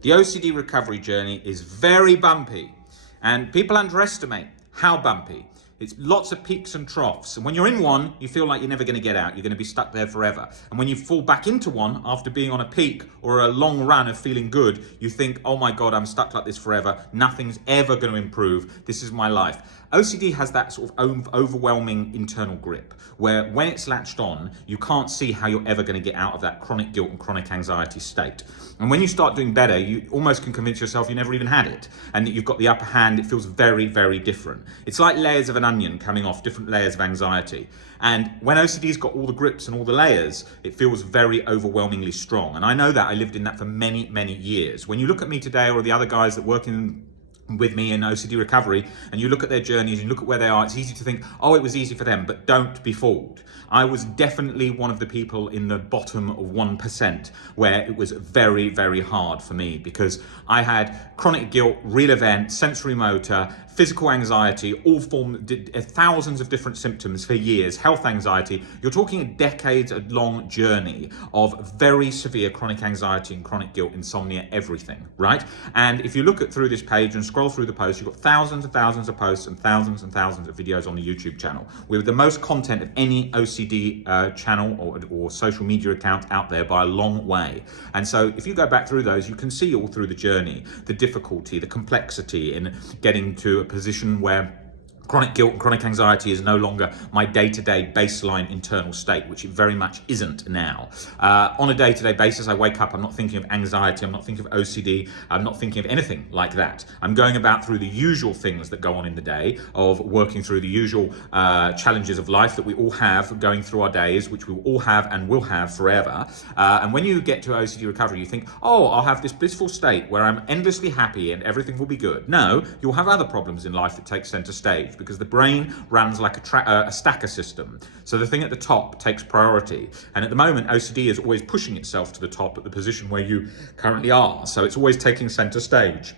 The OCD recovery journey is very bumpy, and people underestimate how bumpy. It's lots of peaks and troughs. And when you're in one, you feel like you're never going to get out. You're going to be stuck there forever. And when you fall back into one after being on a peak or a long run of feeling good, you think, oh my God, I'm stuck like this forever. Nothing's ever going to improve. This is my life. OCD has that sort of overwhelming internal grip where when it's latched on, you can't see how you're ever going to get out of that chronic guilt and chronic anxiety state. And when you start doing better, you almost can convince yourself you never even had it and that you've got the upper hand. It feels very, very different. It's like layers of an onion coming off different layers of anxiety. And when OCD's got all the grips and all the layers, it feels very overwhelmingly strong. And I know that. I lived in that for many, many years. When you look at me today or the other guys that work with me in OCD recovery, and you look at their journeys and you look at where they are, it's easy to think, oh, it was easy for them, but don't be fooled. I was definitely one of the people in the bottom of 1% where it was very, very hard for me because I had chronic guilt, real event, sensory motor, physical anxiety, all thousands of different symptoms for years, health anxiety. You're talking a decades-long journey of very severe chronic anxiety and chronic guilt, insomnia, everything, right? And if you look through this page and scroll through the posts, you've got thousands and thousands of posts and thousands of videos on the YouTube channel with the most content of any OCD channel or social media account out there by a long way. And so if you go back through those, you can see all through the journey, the difficulty, the complexity in getting to a position where chronic guilt and chronic anxiety is no longer my day-to-day baseline internal state, which it very much isn't now. On a day-to-day basis, I wake up, I'm not thinking of anxiety, I'm not thinking of OCD, I'm not thinking of anything like that. I'm going about through the usual things that go on in the day of working through the usual challenges of life that we all have going through our days, which we will all have and will have forever. And when you get to OCD recovery, you think, oh, I'll have this blissful state where I'm endlessly happy and everything will be good. No, you'll have other problems in life that take center stage, because the brain runs like a stacker system. So the thing at the top takes priority. And at the moment, OCD is always pushing itself to the top at the position where you currently are. So it's always taking center stage.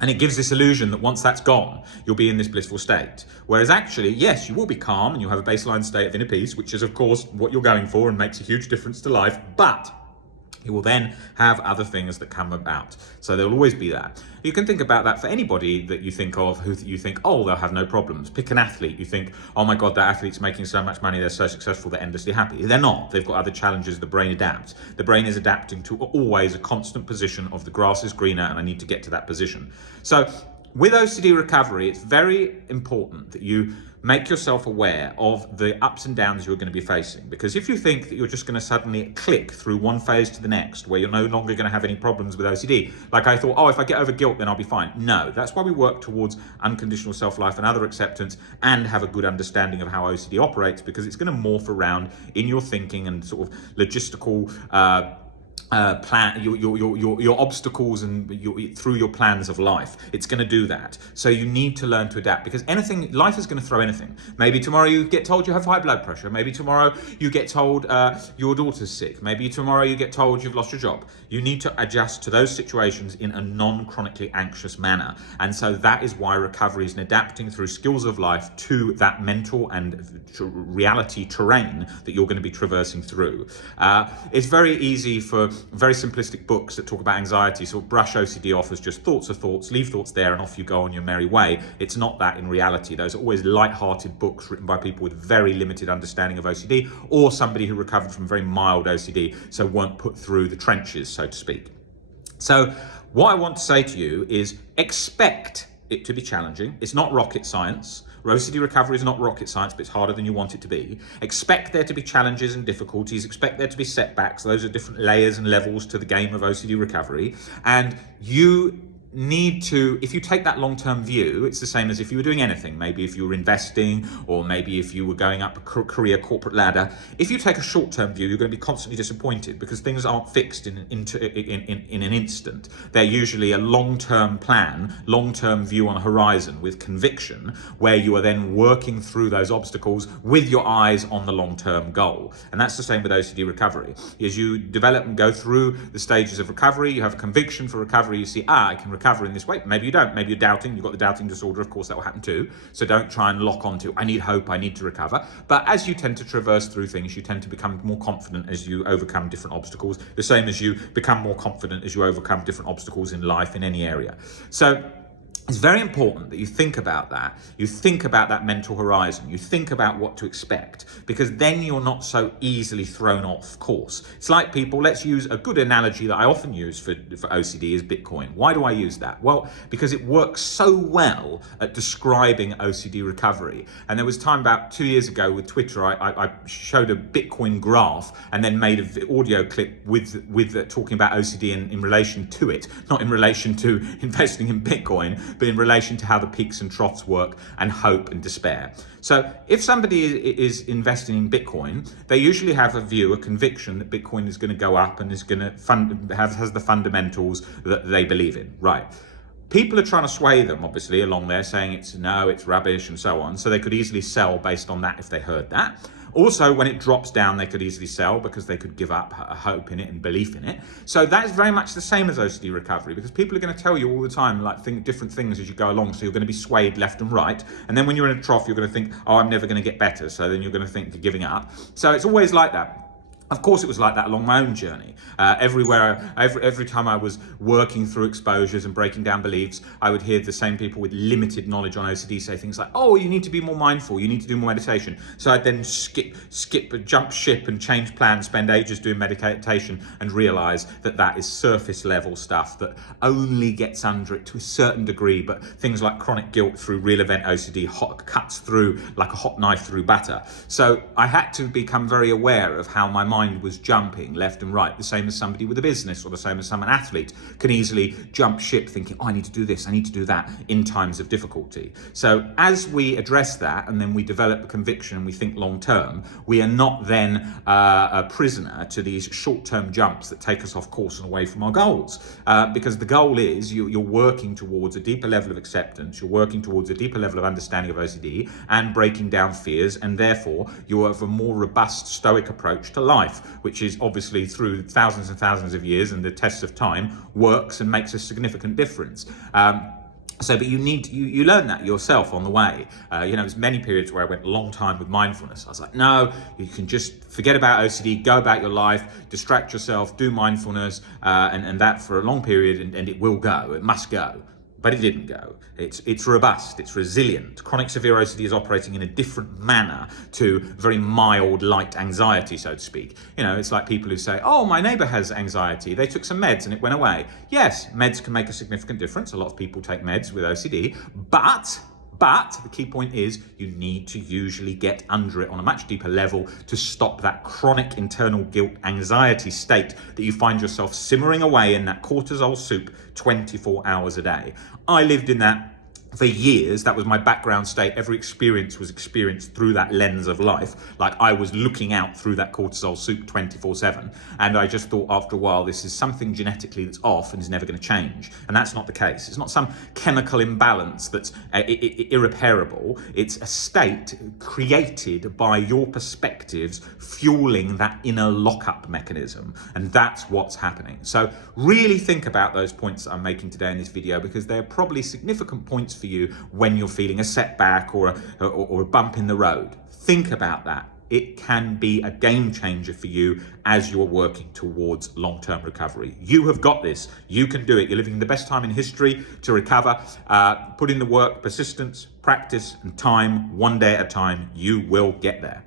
And it gives this illusion that once that's gone, you'll be in this blissful state. Whereas actually, yes, you will be calm and you'll have a baseline state of inner peace, which is of course what you're going for and makes a huge difference to life. But you will then have other things that come about. So there'll always be that. You can think about that for anybody that you think of who you think, oh, they'll have no problems. Pick an athlete. You think, oh my God, that athlete's making so much money, they're so successful, they're endlessly happy. They're not. They've got other challenges. The brain adapts. The brain is adapting to always a constant position of the grass is greener and I need to get to that position. So with OCD recovery, it's very important that you make yourself aware of the ups and downs you're going to be facing. Because if you think that you're just going to suddenly click through one phase to the next, where you're no longer going to have any problems with OCD, like I thought, oh, if I get over guilt, then I'll be fine. No, that's why we work towards unconditional self-life and other acceptance and have a good understanding of how OCD operates, because it's going to morph around in your thinking and sort of logistical plan your obstacles and through your plans of life. It's going to do that. So you need to learn to adapt, because life is going to throw anything. Maybe tomorrow you get told you have high blood pressure. Maybe tomorrow you get told your daughter's sick. Maybe tomorrow you get told you've lost your job. You need to adjust to those situations in a non-chronically anxious manner. And so that is why recovery is an adapting through skills of life to that mental and reality terrain that you're going to be traversing through. It's very easy for very simplistic books that talk about anxiety, so brush OCD off as just thoughts are thoughts, leave thoughts there and off you go on your merry way. It's not that in reality. Those are always light-hearted books written by people with very limited understanding of OCD, or somebody who recovered from very mild OCD, so weren't put through the trenches, so to speak. So what I want to say to you is expect it to be challenging. It's not rocket science. OCD recovery is not rocket science, but it's harder than you want it to be. Expect there to be challenges and difficulties. Expect there to be setbacks. Those are different layers and levels to the game of OCD recovery. And you need to, if you take that long-term view, it's the same as if you were doing anything. Maybe if you were investing, or maybe if you were going up a career corporate ladder. If you take a short-term view, you're going to be constantly disappointed, because things aren't fixed in an instant. They're usually a long-term plan, long-term view on a horizon with conviction, where you are then working through those obstacles with your eyes on the long-term goal. And that's the same with OCD recovery. As you develop and go through the stages of recovery, you have a conviction for recovery, you see, I can recover recover in this way. Maybe you don't. Maybe you're doubting. You've got the doubting disorder. Of course, that will happen too. So don't try and lock onto, I need hope, I need to recover. But as you tend to traverse through things, you tend to become more confident as you overcome different obstacles, the same as you become more confident as you overcome different obstacles in life in any area. So it's very important that you think about that. You think about that mental horizon. You think about what to expect, because then you're not so easily thrown off course. It's like people, let's use a good analogy that I often use for OCD is Bitcoin. Why do I use that? Well, because it works so well at describing OCD recovery. And there was time about 2 years ago with Twitter, I showed a Bitcoin graph and then made an audio clip with talking about OCD in relation to it, not in relation to investing in Bitcoin, but in relation to how the peaks and troughs work and hope and despair. So if somebody is investing in Bitcoin, they usually have a view, a conviction that Bitcoin is going to go up and is going to has the fundamentals that they believe in, right? People are trying to sway them, obviously, along there, saying it's rubbish and so on. So they could easily sell based on that if they heard that. Also, when it drops down, they could easily sell because they could give up hope in it and belief in it. So that is very much the same as OCD recovery, because people are going to tell you all the time, like, different things as you go along. So you're going to be swayed left and right. And then when you're in a trough, you're going to think, oh, I'm never going to get better. So then you're going to think you're giving up. So it's always like that. Of course, it was like that along my own journey. Every time I was working through exposures and breaking down beliefs, I would hear the same people with limited knowledge on OCD say things like, oh, you need to be more mindful, you need to do more meditation. So I'd then jump ship and change plans, spend ages doing meditation, and realize that that is surface level stuff that only gets under it to a certain degree, but things like chronic guilt through real event OCD cuts through like a hot knife through butter. So I had to become very aware of how my mind was jumping left and right, the same as somebody with a business or the same as an athlete can easily jump ship thinking, oh, I need to do this, I need to do that in times of difficulty. So as we address that and then we develop a conviction and we think long term, we are not then a prisoner to these short-term jumps that take us off course and away from our goals. Because the goal is you're working towards a deeper level of acceptance, you're working towards a deeper level of understanding of OCD and breaking down fears, and therefore you have a more robust stoic approach to life, which is obviously through thousands and thousands of years and the tests of time works and makes a significant difference. But you learn that yourself on the way. There's many periods where I went a long time with mindfulness. I was like, no, you can just forget about OCD, go about your life, distract yourself, do mindfulness, and that for a long period, and it will go, it must go. But it didn't go. It's robust, it's resilient. Chronic severe OCD is operating in a different manner to very mild, light anxiety, so to speak. It's like people who say, oh, my neighbor has anxiety, they took some meds and it went away. Yes, meds can make a significant difference. A lot of people take meds with OCD, but the key point is you need to usually get under it on a much deeper level to stop that chronic internal guilt anxiety state that you find yourself simmering away in that cortisol soup 24 hours a day. I lived in that for years. That was my background state. Every experience was experienced through that lens of life. Like I was looking out through that cortisol soup 24/7. And I just thought after a while, this is something genetically that's off and is never going to change. And that's not the case. It's not some chemical imbalance that's irreparable. It's a state created by your perspectives fueling that inner lockup mechanism. And that's what's happening. So really think about those points that I'm making today in this video, because they're probably significant points for you when you're feeling a setback or a bump in the road. Think about that. It can be a game changer for you as you're working towards long-term recovery. You have got this. You can do it. You're living the best time in history to recover. Put in the work, persistence, practice, and time, one day at a time. You will get there.